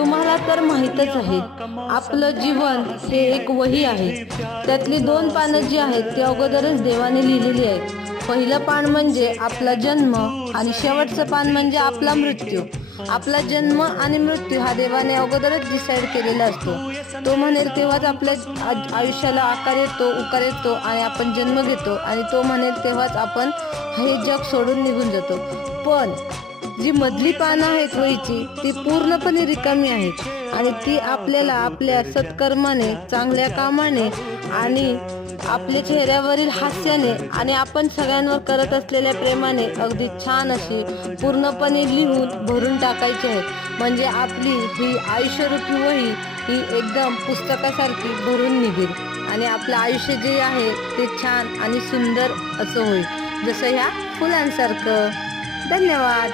तुम्हाला तर माहीतच आहे, आपलं जीवन हे एक वही आहे. त्यातली 2 पानं जी आहेत ती अगोदरच देवाने लिहिलेली आहेत. पहिलं पान म्हणजे आपला जन्म आणि शेवटचं पान म्हणजे आपला मृत्यू. आपला जन्म आणि मृत्यू हा देवाने अगोदरच डिसाईड केलेला असतो. तो म्हणेल तेव्हाच आपल्या आयुष्याला आकार येतो, उकार येतो आणि आपण जन्म घेतो आणि तो म्हणेल तेव्हाच आपण हे जग सोडून निघून जातो. पण जी मधली पानं आहेत वहीची ती पूर्णपणे रिकामी आहेत आणि ती आपल्याला आपल्या सत्कर्माने, चांगल्या कामाने आणि आपल्या चेहऱ्यावरील हास्याने आणि आपण सगळ्यांवर करत असलेल्या प्रेमाने अगदी छान अशी पूर्णपणे लिहून भरून टाकायची आहेत. म्हणजे आपली ही आयुष्यरूपी वही ही एकदम पुस्तकासारखी भरून निघेल आणि आपलं आयुष्य जे आहे ते छान आणि सुंदर असं होईल, जसं ह्या फुलांसारखं. धन्यवाद.